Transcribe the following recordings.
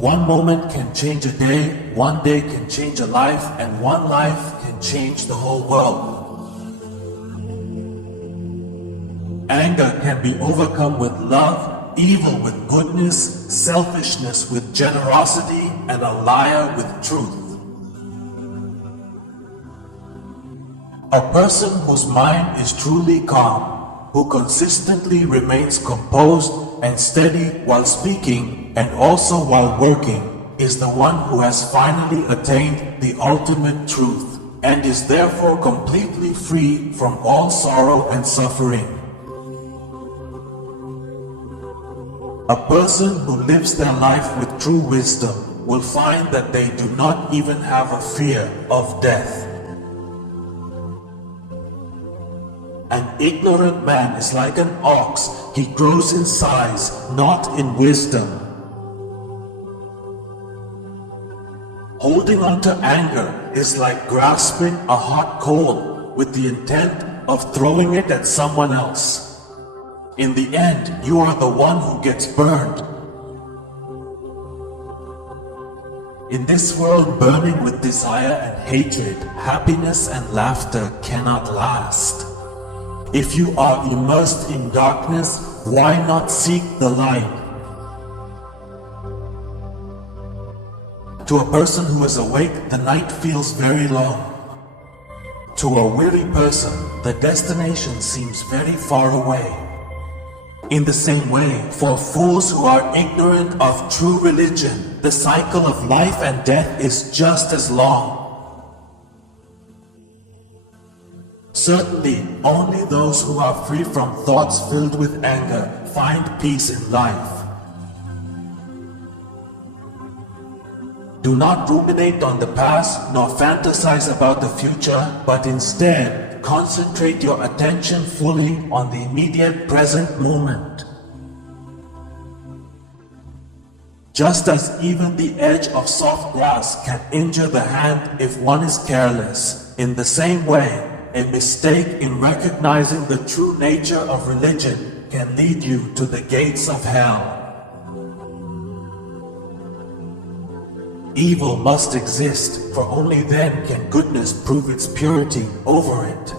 One moment can change a day, one day can change a life, and one life can change the whole world. Anger can be overcome with love, evil with goodness, selfishness with generosity, and a liar with truth. A person whose mind is truly calm, who consistently remains composed and steady while speaking and also while working, is the one who has finally attained the ultimate truth, and is therefore completely free from all sorrow and suffering. A person who lives their life with true wisdom will find that they do not even have a fear of death. An ignorant man is like an ox. He grows in size, not in wisdom. Holding on to anger is like grasping a hot coal with the intent of throwing it at someone else. In the end, you are the one who gets burned. In this world burning with desire and hatred, happiness and laughter cannot last. If you are immersed in darkness, why not seek the light? To a person who is awake, the night feels very long. To a weary person, the destination seems very far away. In the same way, for fools who are ignorant of true religion, the cycle of life and death is just as long. Certainly, only those who are free from thoughts filled with anger find peace in life. Do not ruminate on the past nor fantasize about the future, but instead concentrate your attention fully on the immediate present moment. Just as even the edge of soft grass can injure the hand if one is careless, in the same way, a mistake in recognizing the true nature of religion can lead you to the gates of hell. Evil must exist, for only then can goodness prove its purity over it.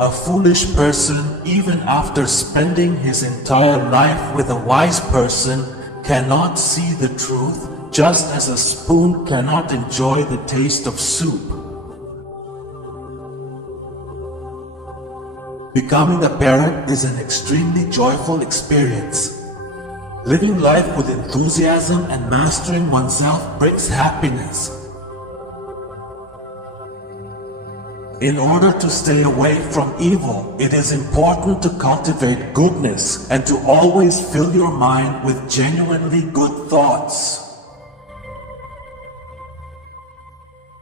A foolish person, even after spending his entire life with a wise person, cannot see the truth, just as a spoon cannot enjoy the taste of soup. Becoming a parent is an extremely joyful experience. Living life with enthusiasm and mastering oneself brings happiness. In order to stay away from evil, it is important to cultivate goodness and to always fill your mind with genuinely good thoughts.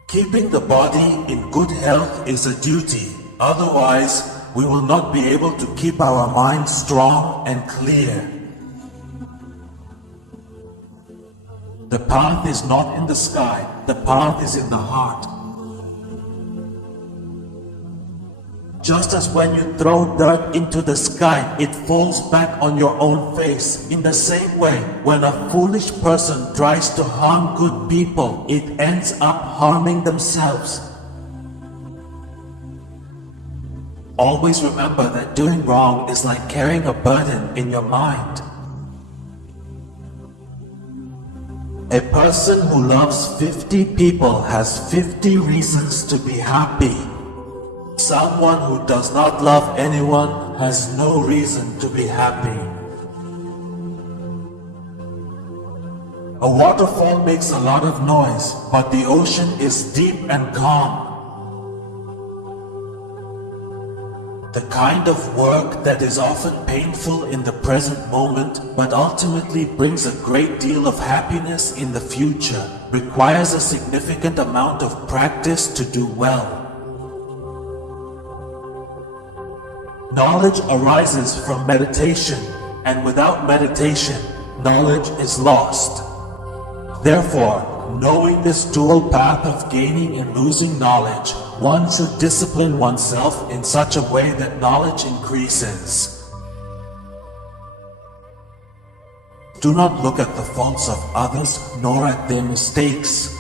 Keeping the body in good health is a duty, otherwise we will not be able to keep our mind strong and clear. The path is not in the sky, the path is in the heart. Just as when you throw dirt into the sky, it falls back on your own face. In the same way, when a foolish person tries to harm good people, it ends up harming themselves. Always remember that doing wrong is like carrying a burden in your mind. A person who loves 50 people has 50 reasons to be happy. Someone who does not love anyone has no reason to be happy. A waterfall makes a lot of noise, but the ocean is deep and calm. The kind of work that is often painful in the present moment, but ultimately brings a great deal of happiness in the future, requires a significant amount of practice to do well. Knowledge arises from meditation, and without meditation, knowledge is lost. Therefore, knowing this dual path of gaining and losing knowledge, one should discipline oneself in such a way that knowledge increases. Do not look at the faults of others nor at their mistakes.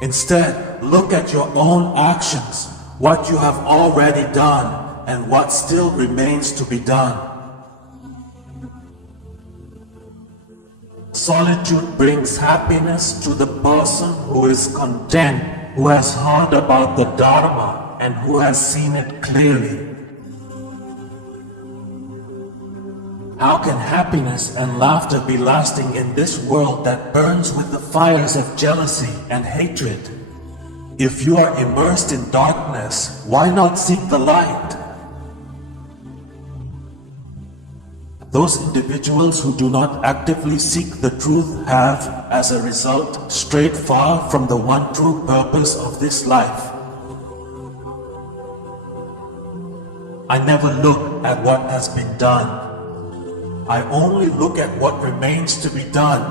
Instead, look at your own actions, what you have already done, and what still remains to be done. Solitude brings happiness to the person who is content, who has heard about the Dharma, and who has seen it clearly. How can happiness and laughter be lasting in this world that burns with the fires of jealousy and hatred? If you are immersed in darkness, why not seek the light? Those individuals who do not actively seek the truth have, as a result, strayed far from the one true purpose of this life. I never look at what has been done. I only look at what remains to be done.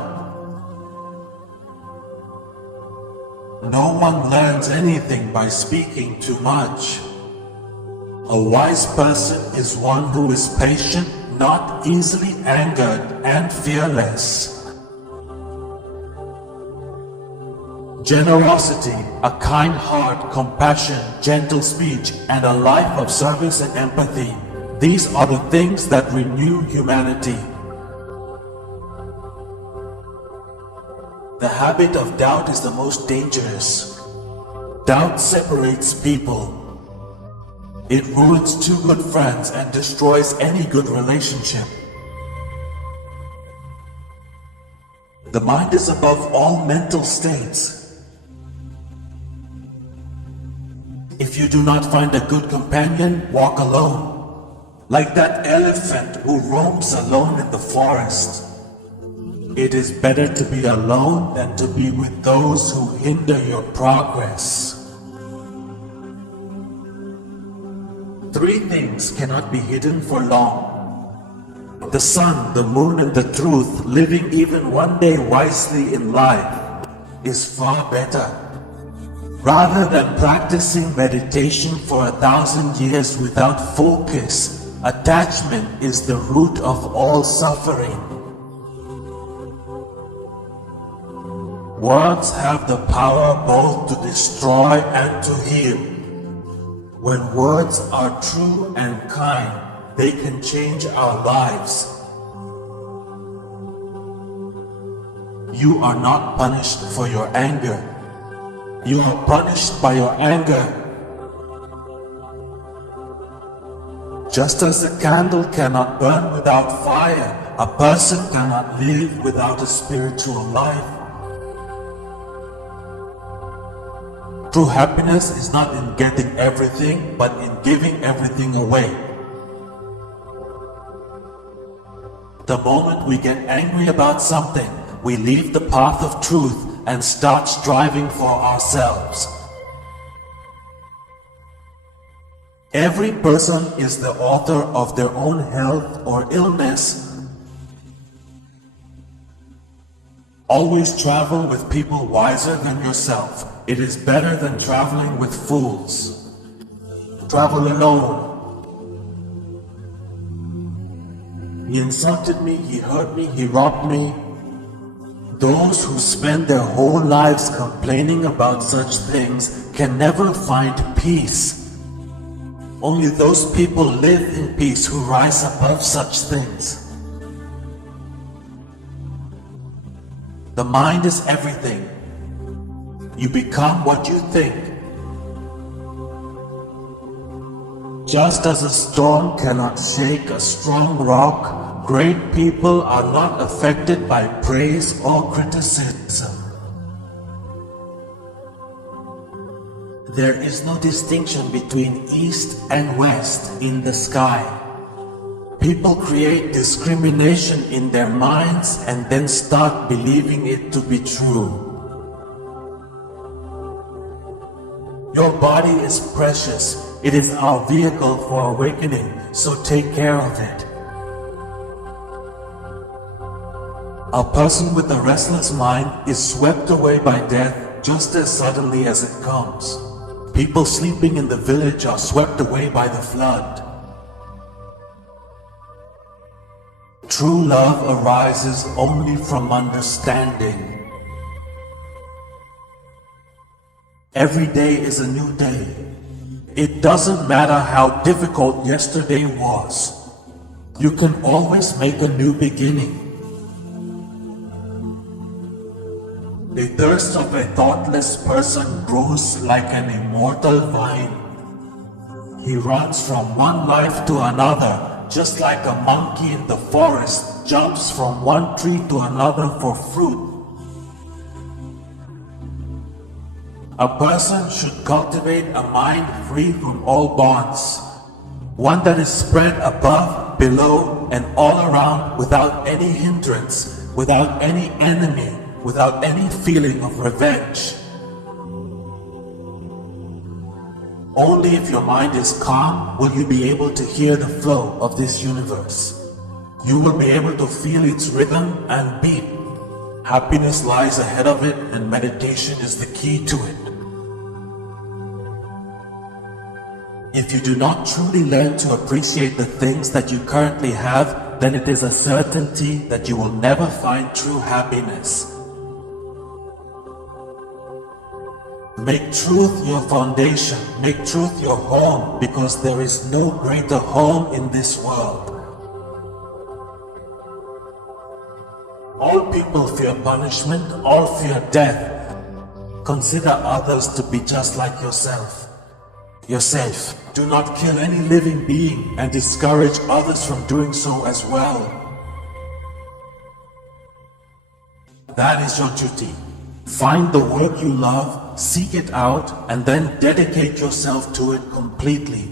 No one learns anything by speaking too much. A wise person is one who is patient, not easily angered, and fearless. Generosity, a kind heart, compassion, gentle speech, and a life of service and empathy. These are the things that renew humanity. The habit of doubt is the most dangerous. Doubt separates people. It ruins two good friends and destroys any good relationship. The mind is above all mental states. If you do not find a good companion, walk alone. Like that elephant who roams alone in the forest. It is better to be alone than to be with those who hinder your progress. Three things cannot be hidden for long: the sun, the moon, and the truth. Living even one day wisely in life is far better. Rather than practicing meditation for 1,000 years without focus, attachment is the root of all suffering. Words have the power both to destroy and to heal. When words are true and kind, they can change our lives. You are not punished for your anger. You are punished by your anger. Just as a candle cannot burn without fire, a person cannot live without a spiritual life. True happiness is not in getting everything, but in giving everything away. The moment we get angry about something, we leave the path of truth and start striving for ourselves. Every person is the author of their own health or illness. Always travel with people wiser than yourself. It is better than traveling with fools. Travel alone. He insulted me, he hurt me, he robbed me. Those who spend their whole lives complaining about such things can never find peace. Only those people live in peace who rise above such things. The mind is everything. You become what you think. Just as a storm cannot shake a strong rock, great people are not affected by praise or criticism. There is no distinction between east and west in the sky. People create discrimination in their minds and then start believing it to be true. Your body is precious. It is our vehicle for awakening, so take care of it. A person with a restless mind is swept away by death just as suddenly as it comes. People sleeping in the village are swept away by the flood. True love arises only from understanding. Every day is a new day. It doesn't matter how difficult yesterday was. You can always make a new beginning. The thirst of a thoughtless person grows like an immortal vine. He runs from one life to another, just like a monkey in the forest jumps from one tree to another for fruit. A person should cultivate a mind free from all bonds, one that is spread above, below, and all around without any hindrance, without any enemy, without any feeling of revenge. Only if your mind is calm will you be able to hear the flow of this universe. You will be able to feel its rhythm and beat. Happiness lies ahead of it, and meditation is the key to it. If you do not truly learn to appreciate the things that you currently have, then it is a certainty that you will never find true happiness. Make truth your foundation, make truth your home, because there is no greater home in this world. All people fear punishment, all fear death. Consider others to be just like yourself. Do not kill any living being and discourage others from doing so as well. That is your duty. Find the work you love, seek it out, and then dedicate yourself to it completely.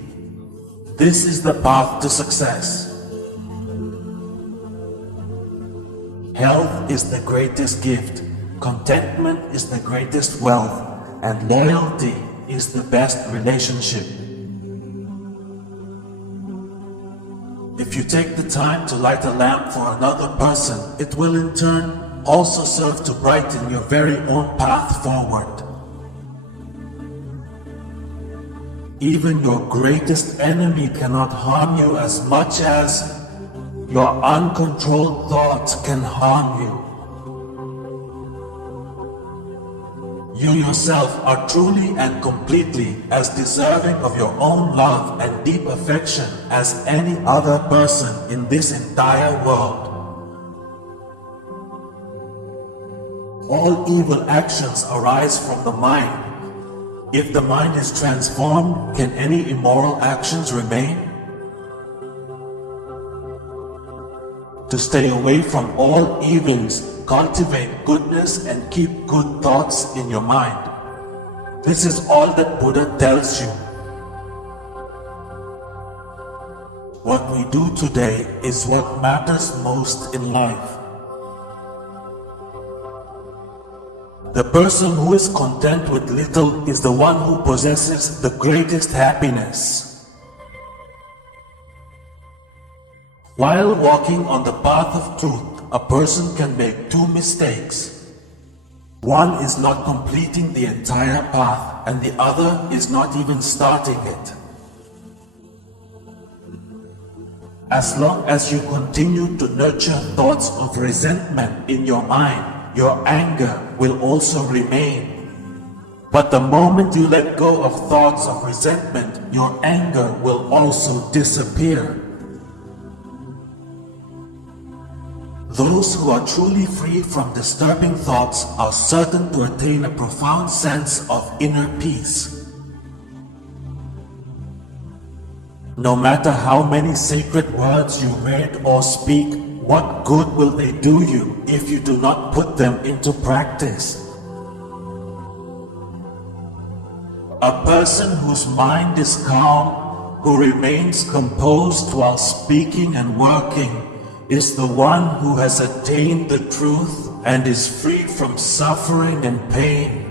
This is the path to success. Health is the greatest gift, contentment is the greatest wealth, and loyalty is the best relationship. If you take the time to light a lamp for another person, it will in turn also serve to brighten your very own path forward. Even your greatest enemy cannot harm you as much as your uncontrolled thoughts can harm you. You yourself are truly and completely as deserving of your own love and deep affection as any other person in this entire world. All evil actions arise from the mind. If the mind is transformed, can any immoral actions remain? To stay away from all evils, cultivate goodness and keep good thoughts in your mind. This is all that Buddha tells you. What we do today is what matters most in life. The person who is content with little is the one who possesses the greatest happiness. While walking on the path of truth, a person can make two mistakes. One is not completing the entire path, and the other is not even starting it. As long as you continue to nurture thoughts of resentment in your mind, your anger will also remain. But the moment you let go of thoughts of resentment, your anger will also disappear. Those who are truly free from disturbing thoughts are certain to attain a profound sense of inner peace. No matter how many sacred words you read or speak, what good will they do you if you do not put them into practice? A person whose mind is calm, who remains composed while speaking and working, is the one who has attained the truth and is free from suffering and pain.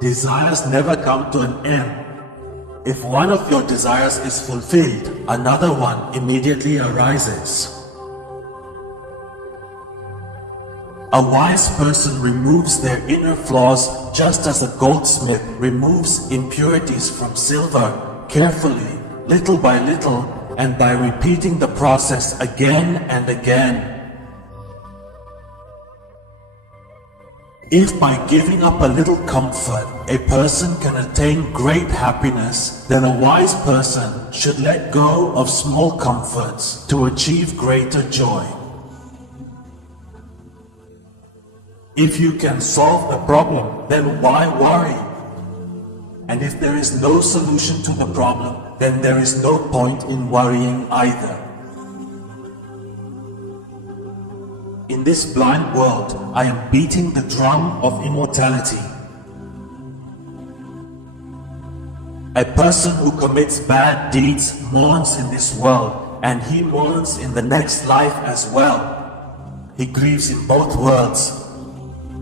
Desires never come to an end. If one of your desires is fulfilled, another one immediately arises. A wise person removes their inner flaws just as a goldsmith removes impurities from silver, carefully, little by little, and by repeating the process again and again. If by giving up a little comfort, a person can attain great happiness, then a wise person should let go of small comforts to achieve greater joy. If you can solve the problem, then why worry? And if there is no solution to the problem, then there is no point in worrying either. In this blind world, I am beating the drum of immortality. A person who commits bad deeds mourns in this world, and he mourns in the next life as well. He grieves in both worlds.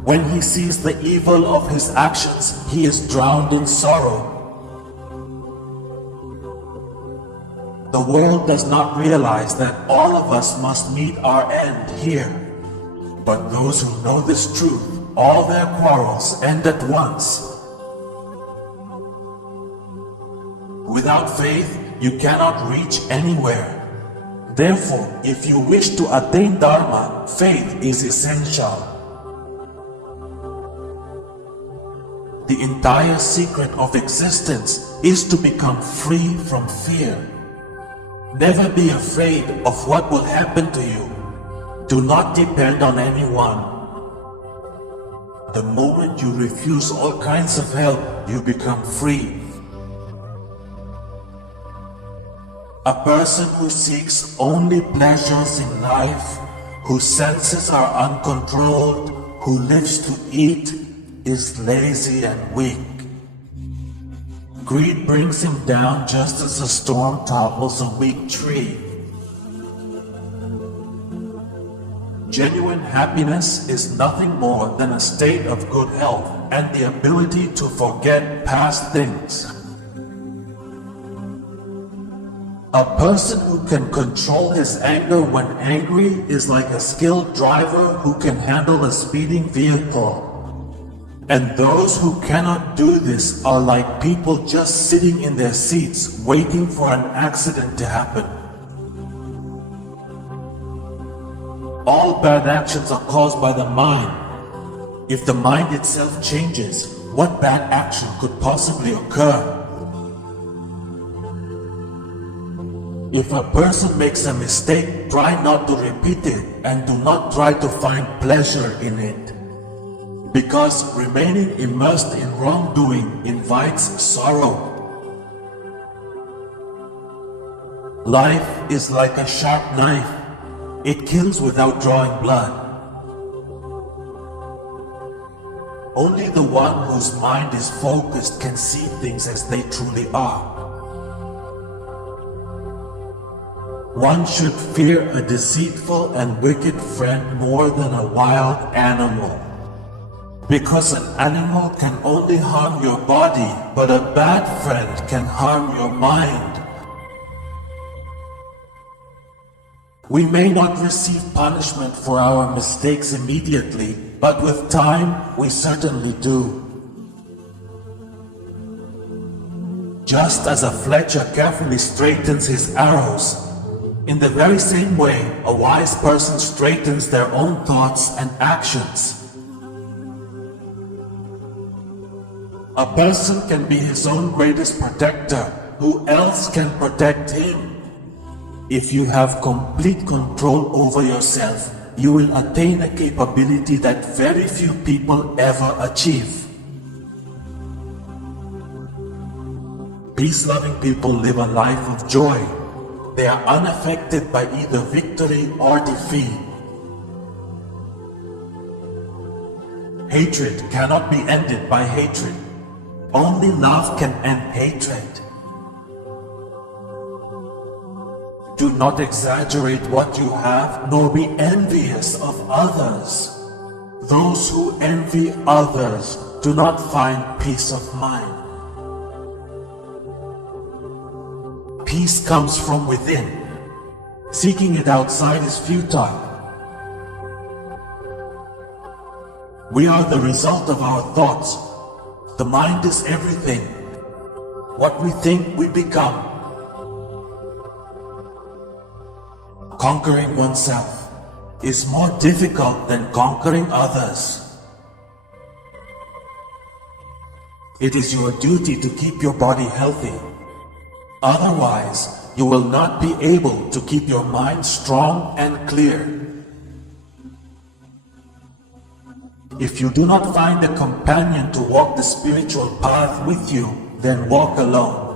When he sees the evil of his actions, he is drowned in sorrow. The world does not realize that all of us must meet our end here. But those who know this truth, all their quarrels end at once. Without faith, you cannot reach anywhere. Therefore, if you wish to attain Dharma, faith is essential. The entire secret of existence is to become free from fear. Never be afraid of what will happen to you. Do not depend on anyone. The moment you refuse all kinds of help, you become free. A person who seeks only pleasures in life, whose senses are uncontrolled, who lives to eat, is lazy and weak. Greed brings him down just as a storm topples a weak tree. Genuine happiness is nothing more than a state of good health and the ability to forget past things. A person who can control his anger when angry is like a skilled driver who can handle a speeding vehicle. And those who cannot do this are like people just sitting in their seats waiting for an accident to happen. All bad actions are caused by the mind. If the mind itself changes, what bad action could possibly occur? If a person makes a mistake, try not to repeat it and do not try to find pleasure in it. Because remaining immersed in wrongdoing invites sorrow. Life is like a sharp knife. It kills without drawing blood. Only the one whose mind is focused can see things as they truly are. One should fear a deceitful and wicked friend more than a wild animal. Because an animal can only harm your body, but a bad friend can harm your mind. We may not receive punishment for our mistakes immediately, but with time, we certainly do. Just as a fletcher carefully straightens his arrows, in the very same way, a wise person straightens their own thoughts and actions. A person can be his own greatest protector. Who else can protect him? If you have complete control over yourself, you will attain a capability that very few people ever achieve. Peace-loving people live a life of joy. They are unaffected by either victory or defeat. Hatred cannot be ended by hatred. Only love can end hatred. Do not exaggerate what you have, nor be envious of others. Those who envy others do not find peace of mind. Peace comes from within. Seeking it outside is futile. We are the result of our thoughts. The mind is everything. What we think, we become. conquering oneself is more difficult than conquering others. It is your duty to keep your body healthy. Otherwise, you will not be able to keep your mind strong and clear. If you do not find a companion to walk the spiritual path with you, then walk alone.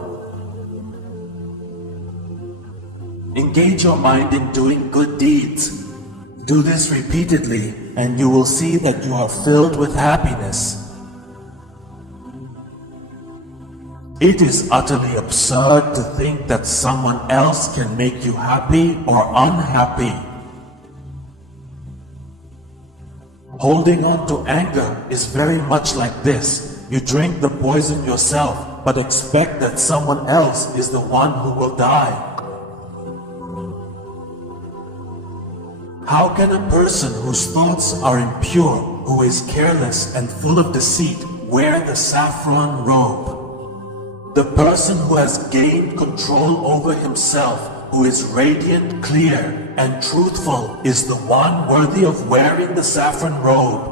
Engage your mind in doing good deeds. Do this repeatedly, and you will see that you are filled with happiness. It is utterly absurd to think that someone else can make you happy or unhappy. Holding on to anger is very much like this. You drink the poison yourself, but expect that someone else is the one who will die. How can a person whose thoughts are impure, who is careless and full of deceit, wear the saffron robe? The person who has gained control over himself, who is radiant, clear, and truthful, is the one worthy of wearing the saffron robe.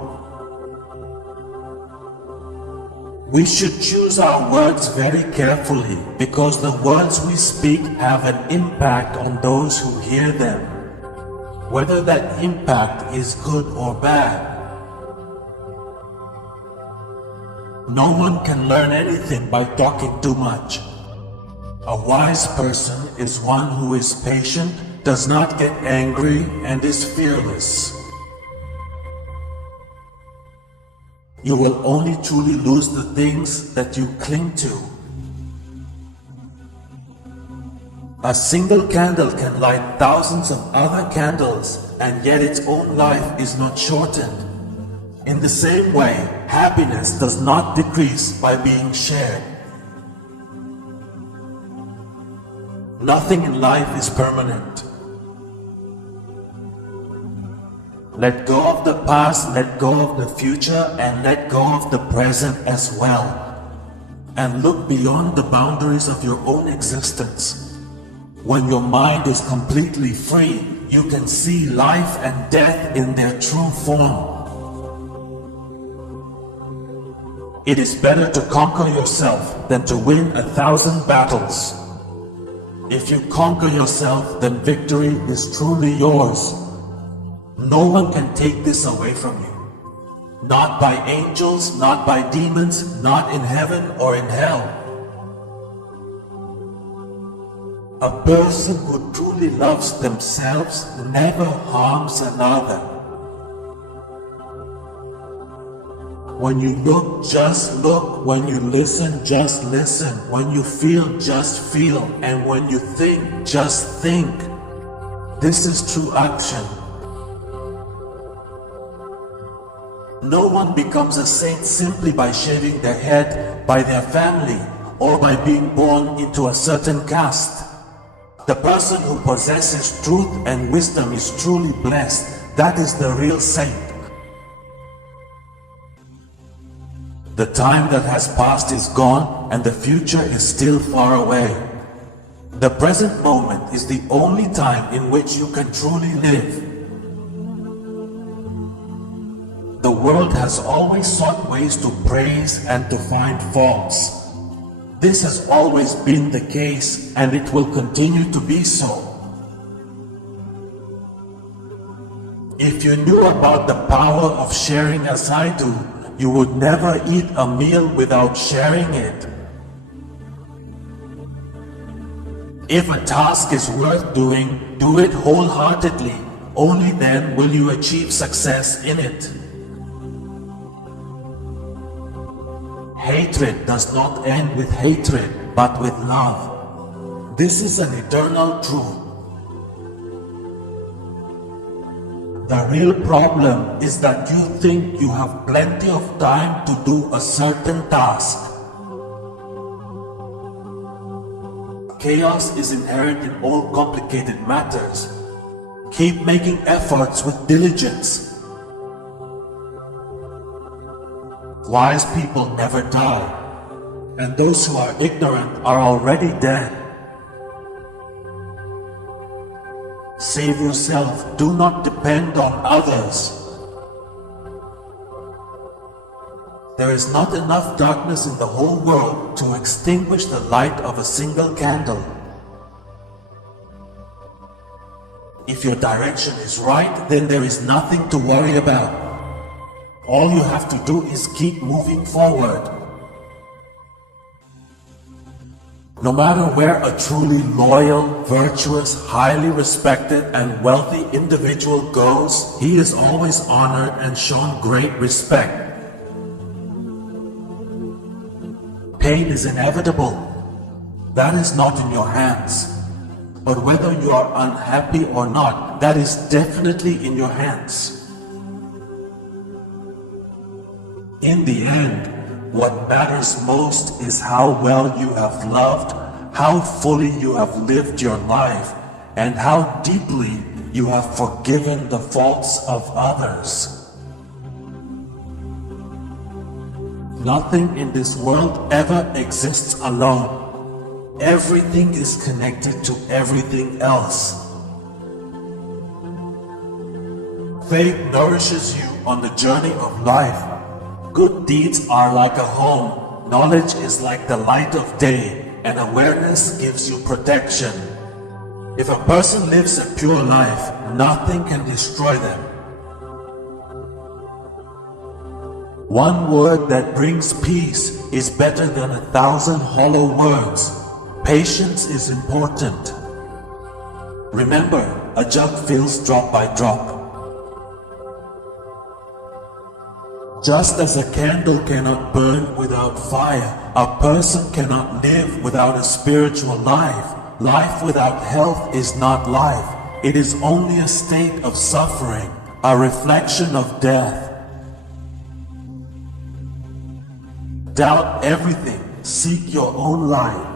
We should choose our words very carefully, because the words we speak have an impact on those who hear them, whether that impact is good or bad. No one can learn anything by talking too much. A wise person is one who is patient, does not get angry, and is fearless. You will only truly lose the things that you cling to. A single candle can light thousands of other candles, and yet its own life is not shortened. In the same way, happiness does not decrease by being shared. Nothing in life is permanent. Let go of the past, let go of the future, and let go of the present as well. And look beyond the boundaries of your own existence. When your mind is completely free, you can see life and death in their true form. It is better to conquer yourself than to win 1,000 battles. If you conquer yourself, then victory is truly yours. No one can take this away from you. Not by angels, not by demons, not in heaven or in hell. A person who truly loves themselves never harms another. When you look, just look. When you listen, just listen. When you feel, just feel. And when you think, just think. This is true action. No one becomes a saint simply by shaving their head, by their family, or by being born into a certain caste. The person who possesses truth and wisdom is truly blessed. That is the real saint. The time that has passed is gone, and the future is still far away. The present moment is the only time in which you can truly live. The world has always sought ways to praise and to find faults. This has always been the case, and it will continue to be so. If you knew about the power of sharing as I do, you would never eat a meal without sharing it. If a task is worth doing, do it wholeheartedly. Only then will you achieve success in it. Hatred does not end with hatred, but with love. This is an eternal truth. The real problem is that you think you have plenty of time to do a certain task. Chaos is inherent in all complicated matters. Keep making efforts with diligence. Wise people never die, and those who are ignorant are already dead. Save yourself. Do not depend on others. There is not enough darkness in the whole world to extinguish the light of a single candle. If your direction is right, then there is nothing to worry about. All you have to do is keep moving forward. No matter where a truly loyal, virtuous, highly respected, and wealthy individual goes, he is always honored and shown great respect. Pain is inevitable. That is not in your hands. But whether you are unhappy or not, that is definitely in your hands. In the end, what matters most is how well you have loved, how fully you have lived your life, and how deeply you have forgiven the faults of others. Nothing in this world ever exists alone. Everything is connected to everything else. Faith nourishes you on the journey of life. Good deeds are like a home, knowledge is like the light of day, and awareness gives you protection. If a person lives a pure life, nothing can destroy them. One word that brings peace is better than 1,000 hollow words. Patience is important. Remember, a jug fills drop by drop. Just as a candle cannot burn without fire, a person cannot live without a spiritual life. Life without health is not life. It is only a state of suffering, a reflection of death. Doubt everything. Seek your own light.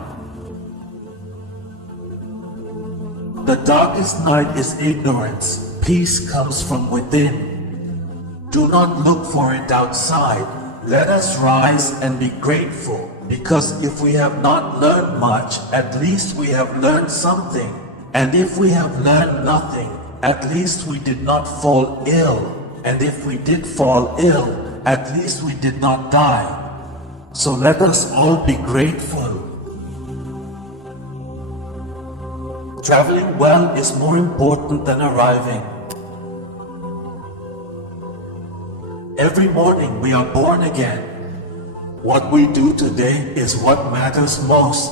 The darkest night is ignorance. Peace comes from within. Do not look for it outside. Let us rise and be grateful, because if we have not learned much, at least we have learned something. And if we have learned nothing, at least we did not fall ill. And if we did fall ill, at least we did not die. So let us all be grateful. Traveling well is more important than arriving. Every morning we are born again. What we do today is what matters most.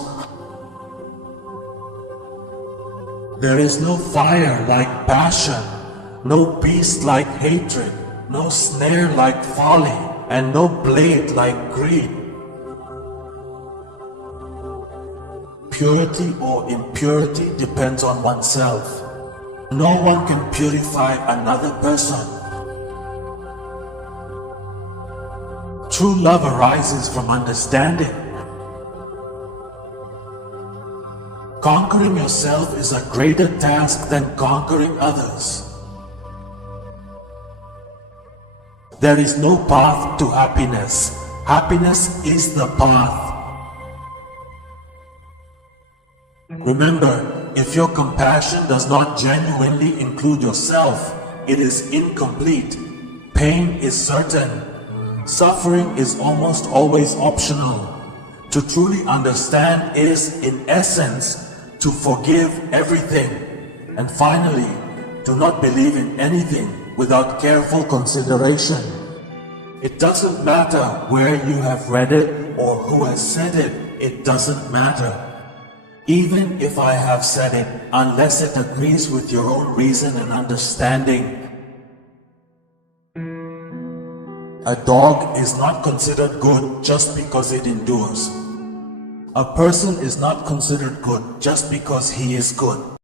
There is no fire like passion, no beast like hatred, no snare like folly, and no blade like greed. Purity or impurity depends on oneself. No one can purify another person. True love arises from understanding. Conquering yourself is a greater task than conquering others. There is no path to happiness. Happiness is the path. Remember, if your compassion does not genuinely include yourself, it is incomplete. Pain is certain. Suffering is almost always optional. To truly understand is, in essence, to forgive everything. And finally, do not believe in anything without careful consideration. It doesn't matter where you have read it or who has said it. It doesn't matter. Even if I have said it, unless it agrees with your own reason and understanding. A dog is not considered good just because it endures. A person is not considered good just because he is good.